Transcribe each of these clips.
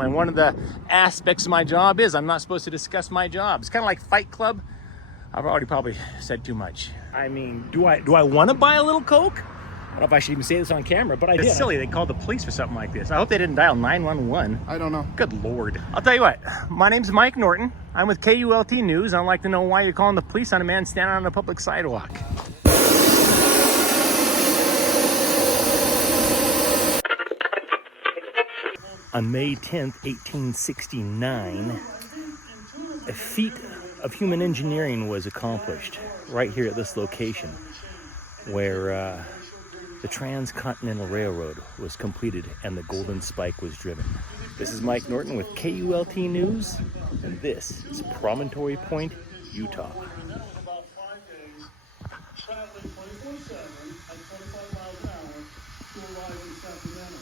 And one of the aspects of my job is I'm not supposed to discuss my job. It's kind of like Fight Club. I've already probably said too much. I mean, do I want to buy a little Coke? I don't know if I should even say this on camera, but I did. It's silly. They called the police for something like this. I hope they didn't dial 911. I don't know. Good Lord. I'll tell you what. My name's Mike Norton. I'm with KULT News. I'd like to know why you're calling the police on a man standing on a public sidewalk. On May 10th, 1869, a feat of human engineering was accomplished right here at this location where the Transcontinental Railroad was completed and the Golden Spike was driven. This is Mike Norton with KULT News, and this is Promontory Point, Utah. About 5 days, traveling 24/7 at 25 miles an hour to arrive in Sacramento.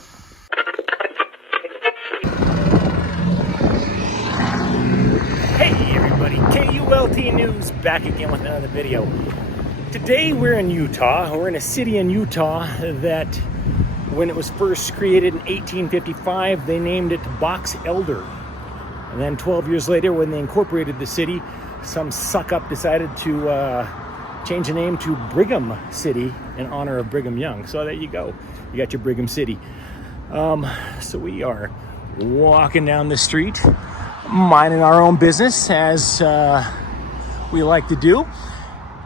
Hey everybody, KULT News back again with another video. Today we're in Utah. We're in a city in Utah that when it was first created in 1855, they named it Box Elder. And then 12 years later, when they incorporated the city, some suck-up decided to change the name to Brigham City in honor of Brigham Young. So there you go. You got your Brigham City. So we are walking down the street, minding our own business as we like to do.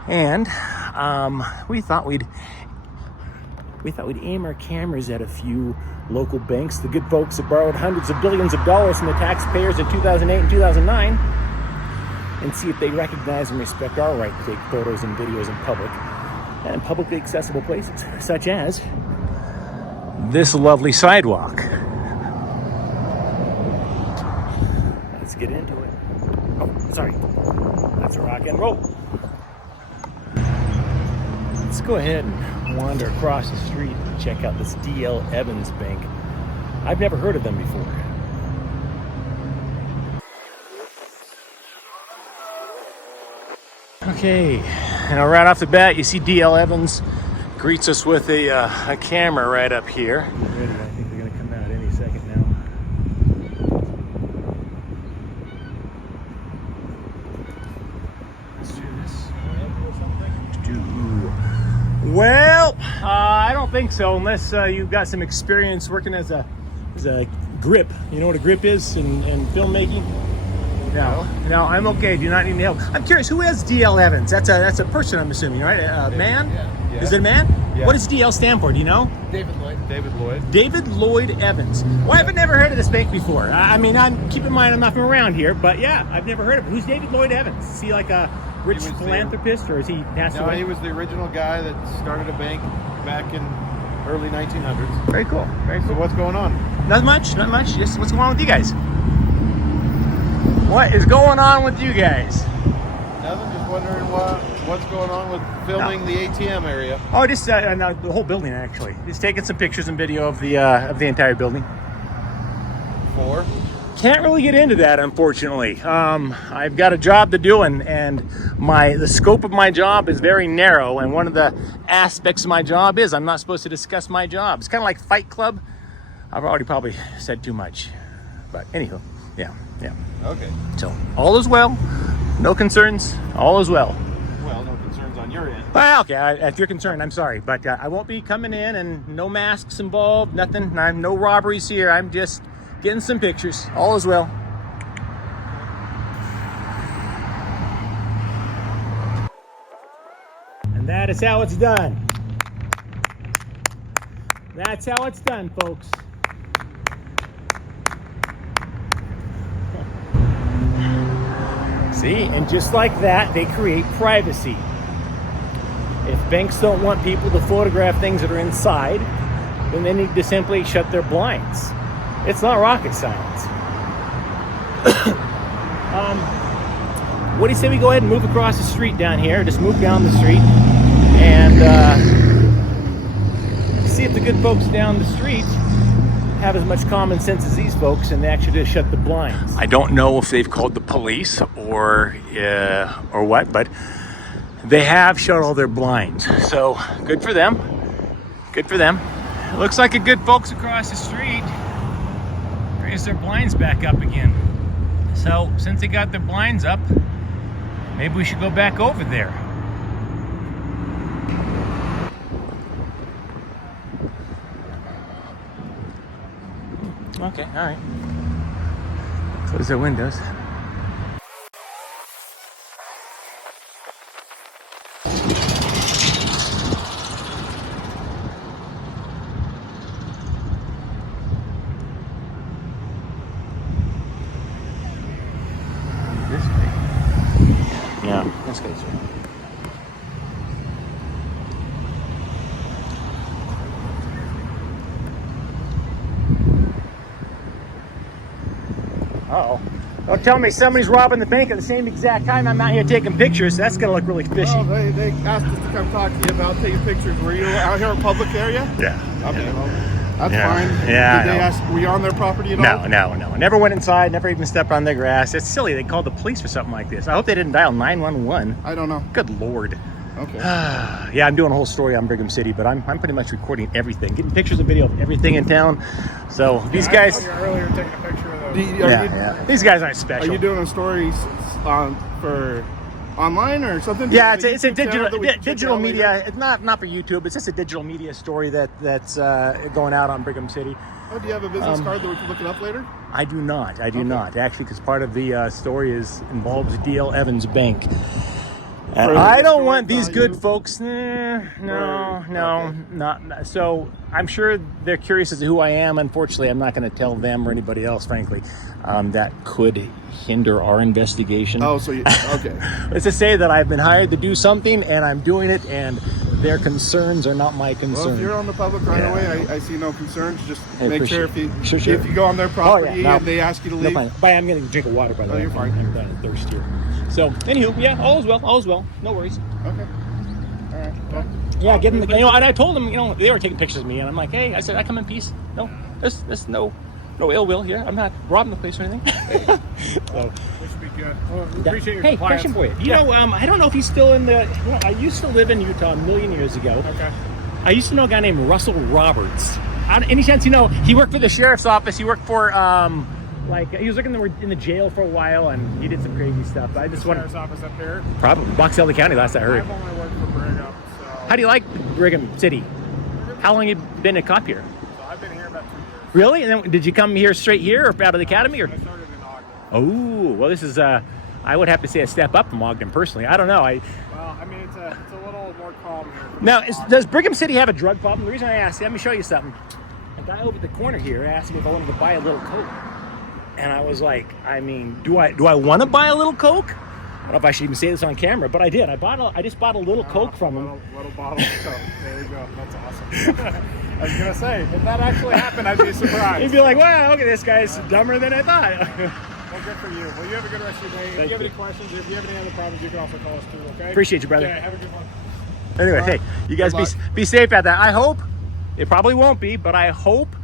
And we thought we'd aim our cameras at a few local banks, the good folks that borrowed hundreds of billions of dollars from the taxpayers in 2008 and 2009, and see if they recognize and respect our right to take photos and videos in public and in publicly accessible places, such as this lovely sidewalk. Let's get into it. Oh, sorry. That's a rock and roll. Let's go ahead and wander across the street and check out this D.L. Evans Bank. I've never heard of them before. Okay, now right off the bat, you see D.L. Evans greets us with a camera right up here. I think they're going to come out any second now. Let's do this. Well, I don't think so, unless you've got some experience working as a grip. You know what a grip is in filmmaking? No, I'm okay. Do not need any help. I'm curious, who is D.L. Evans? That's a person, I'm assuming, right? A man? Yeah. Is it a man? Yeah. What does D.L. stand for? Do you know? David Lloyd. David Lloyd Evans. Well, I haven't never heard of this bank before. I mean, keep in mind I'm not from around here, but yeah, I've never heard of it. Who's David Lloyd Evans? Is he like a rich philanthropist, or is he passed away? No, he was the original guy that started a bank back in early 1900s. Very cool. Very cool. So what's going on? Not much. Just what's going on with you guys? What is going on with you guys? Nothing. Just wondering what's going on with filming the ATM area. Oh, just no, the whole building actually. Just taking some pictures and video of the entire building. For? Can't really get into that, unfortunately. I've got a job to do, and the scope of my job is very narrow. And one of the aspects of my job is I'm not supposed to discuss my job. It's kind of like Fight Club. I've already probably said too much, but anywho, yeah. Okay. So all is well, no concerns. All is well. Well, no concerns on your end. Well, okay. If you're concerned, I'm sorry, but I won't be coming in, and no masks involved, nothing. No robberies here. I'm just getting some pictures. All is well. And that is how it's done. That's how it's done, folks. See, and just like that, they create privacy. If banks don't want people to photograph things that are inside, then they need to simply shut their blinds. It's not rocket science. What do you say we go ahead and move across the street down here? Just move down the street and see if the good folks down the street have as much common sense as these folks, and they actually just shut the blinds. I don't know if they've called the police or what, but they have shut all their blinds. So good for them. Good for them. It looks like a good folks across the street. Very is their blinds back up again. So since they got their blinds up, maybe we should go back over there. Okay, all right. Close their windows. This way. Yeah, this guy's right. Uh-oh. Don't tell me somebody's robbing the bank at the same exact time I'm out here taking pictures. That's going to look really fishy. Well, they asked us to come talk to you about taking pictures. Were you out here in a public area? Yeah. Okay, Yeah. well, that's Yeah. fine. Yeah, Did I they know. ask, were you on their property at all? No. Never went inside, never even stepped on their grass. It's silly. They called the police for something like this. I hope they didn't dial 911. I don't know. Good Lord. Okay. Yeah, I'm doing a whole story on Brigham City, but I'm pretty much recording everything, getting pictures and video of everything in town. So these guys, I saw you earlier taking a picture of those. yeah. These guys aren't Are special. you doing a story for online or something? Yeah, Do you it's a have YouTube channel that we can check digital out later? media. It's not for YouTube. It's just a digital media story that's going out on Brigham City. Oh, do you have a business card that we can look it up later? I do not. Not actually, because part of the story involves D.L. Evans Bank. And For I don't historic want these good value? folks. Not. So I'm sure they're curious as to who I am. Unfortunately, I'm not going to tell them or anybody else, frankly. That could hinder our investigation. Oh, so you, okay. Let's just say that I've been hired to do something, and I'm doing it, and their concerns are not my concern. Well, if you're on the public right Yeah. away, I see no concerns. Just Hey, make sure if appreciate you it. Sure. if you go on their property No. and they ask you to No, leave. fine. But I'm going to drink a water, by the Oh, way. you're fine. I'm done at thirst here. So, anywho, yeah, all is well. No worries. Okay. All right. Well, Yeah, give them the, and I told them, they were taking pictures of me, and I'm like, hey, I said, I come in peace. No, there's no ill will here. I'm not robbing the place or anything. So, we should be good. Well, we appreciate your hey, compliance. question for you. You know, I don't know if he's still in the. I used to live in Utah a million years ago. Okay. I used to know a guy named Russell Roberts. Any chance he worked for the sheriff's office? He worked for he was working in the jail for a while, and he did some crazy stuff. I just want Sheriff's office up here. probably Box Elder County. Last I heard. I've only worked for Brigham, so. How do you like Brigham City? How long have you been a cop here? So I've been here about 2 years. Really? And then did you come here straight here or out of the academy? Or I started in August. oh, well, this is I would have to say a step up from Ogden personally. I don't know. Well, I mean, it's a little more calm here. Now, does Brigham City have a drug problem? The reason I asked, let me show you something. A guy over at the corner here asked me if I wanted to buy a little Coke. And I was like, I mean, do I want to buy a little Coke? I don't know if I should even say this on camera, but I did. I just bought a little Coke from him. Little bottle of Coke. There you go. That's awesome. I was gonna say, if that actually happened, I'd be surprised. He'd be like, wow, okay, this guy's dumber than I thought. Well, good for you. Well, you have a good rest of your day. If you have any questions, or if you have any other problems, you can also call us too. Okay. Appreciate you, brother. Okay. Have a good one. Anyway, All right. hey, you guys Good be safe out there. I hope, it probably won't be, but I hope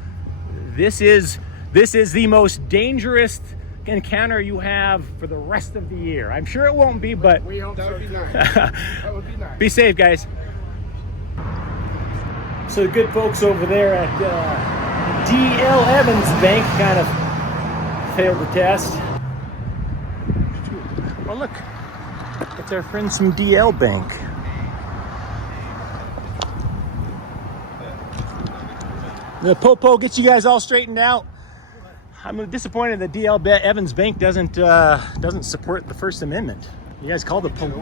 this is the most dangerous encounter you have for the rest of the year. I'm sure it won't be, but We hope that would be nice. That would be nice. be safe, guys. So the good folks over there at D.L. Evans Bank kind of failed the test. Well, look, it's our friends from D.L. Bank. The Popo gets you guys all straightened out. I'm disappointed that D.L. Evans Bank doesn't support the First Amendment. You guys called the police.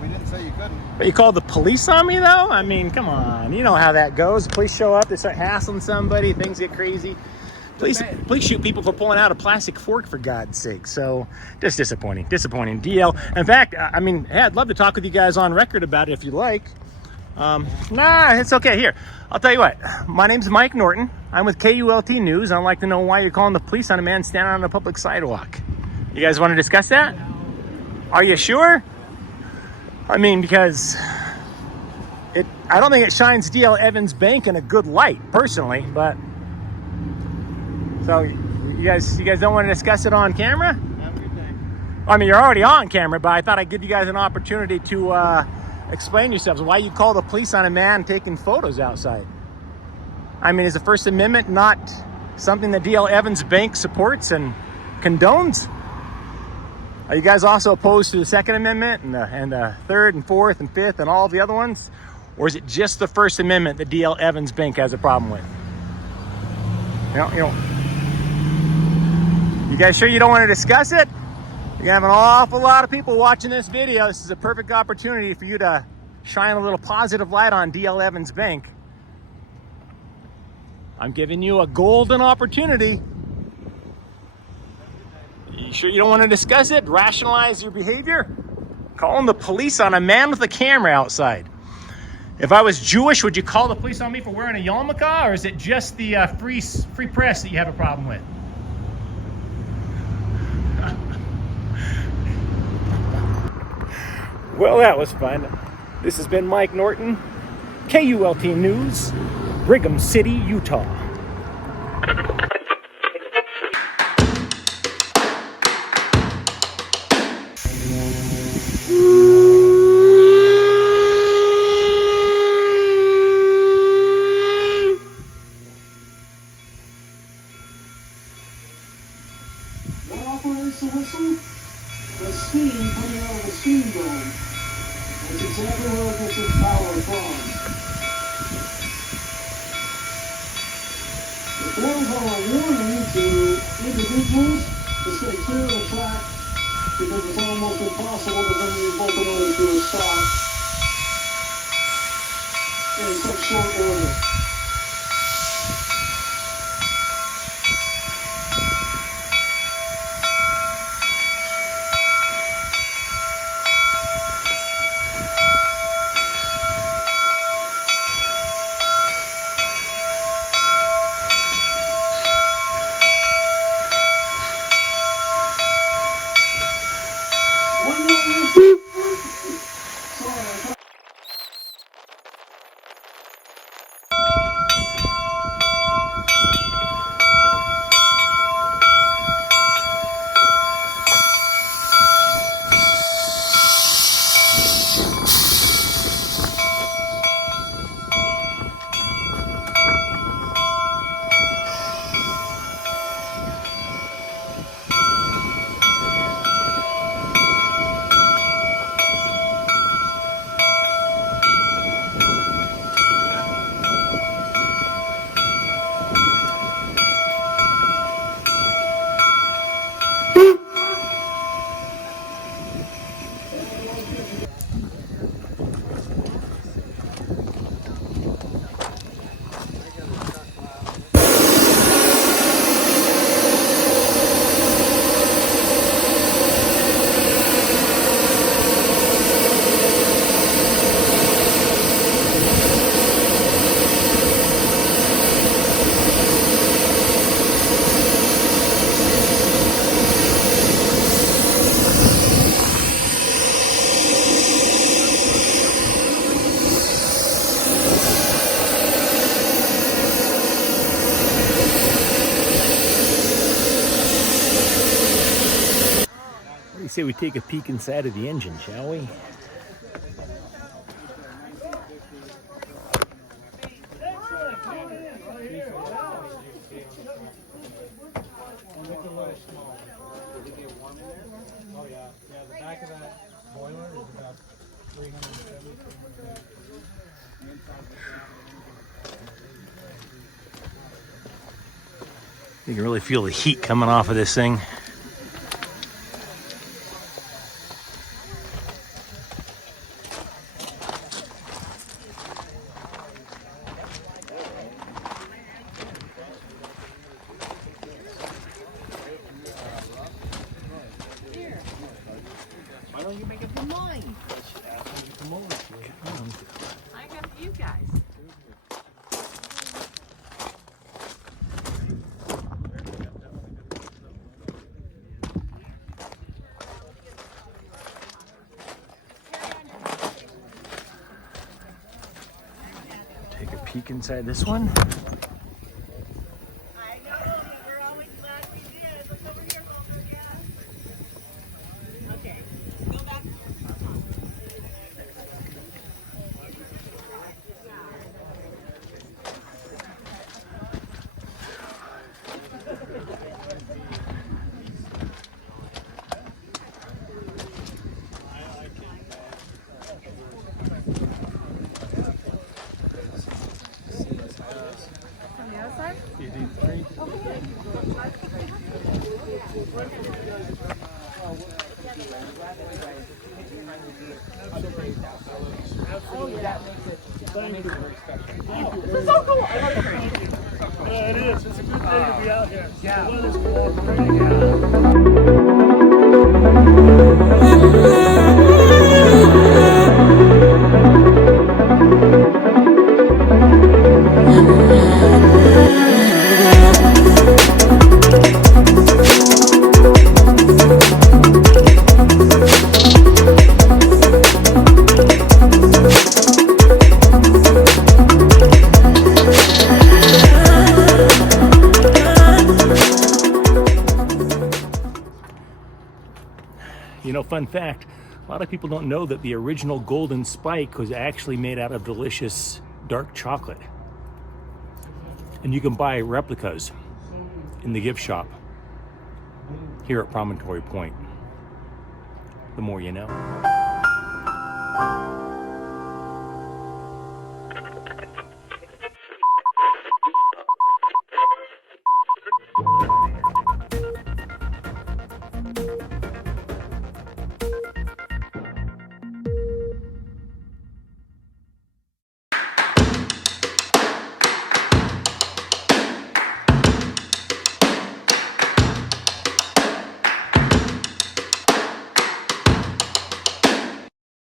We didn't say you couldn't. But you called the police on me, though? I mean, come on. You know how that goes. Police show up, they start hassling somebody, things get crazy. Police shoot people for pulling out a plastic fork, for God's sake. So, just disappointing. DL. In fact, I mean, hey, I'd love to talk with you guys on record about it if you like. Nah, it's okay. Here, I'll tell you what. My name's Mike Norton. I'm with KULT News. I'd like to know why you're calling the police on a man standing on a public sidewalk. You guys want to discuss that? Are you sure? I mean, because I don't think it shines D.L. Evans Bank in a good light, personally, but so you guys don't want to discuss it on camera? Have a good day. I mean, you're already on camera, but I thought I'd give you guys an opportunity to explain yourselves. Why you call the police on a man taking photos outside? I mean, is the First Amendment not something that D.L. Evans Bank supports and condones? Are you guys also opposed to the Second Amendment and the Third and Fourth and Fifth and all the other ones? Or is it just the First Amendment that D.L. Evans Bank has a problem with? You guys sure you don't want to discuss it? You have an awful lot of people watching this video. This is a perfect opportunity for you to shine a little positive light on D.L. Evans Bank. I'm giving you a golden opportunity. You sure you don't want to discuss it? Rationalize your behavior? Calling the police on a man with a camera outside. If I was Jewish, would you call the police on me for wearing a yarmulke, or is it just the free press that you have a problem with? Well, that was fun. This has been Mike Norton, KULT News, Brigham City, Utah. What operates the whistle? The steam coming out of the steam dome. That's exactly where it gets its power from. The bells are a warning to individuals to stay clear of the track because it's almost impossible to bring these locomotives to a stop in such short order. What do you say we take a peek inside of the engine, shall we? Oh yeah, the back of that boiler is about 370. You can really feel the heat coming off of this thing. Why don't you make it for mine? I got you guys. Take a peek inside this one. I know. We're always glad we did. Look over here, Walter. Yeah. Okay. Go back. Yeah, it is. It's a good day to be out here. The weather's cooperating. You know, fun fact, a lot of people don't know that the original golden spike was actually made out of delicious dark chocolate. And you can buy replicas in the gift shop here at Promontory Point. The more you know.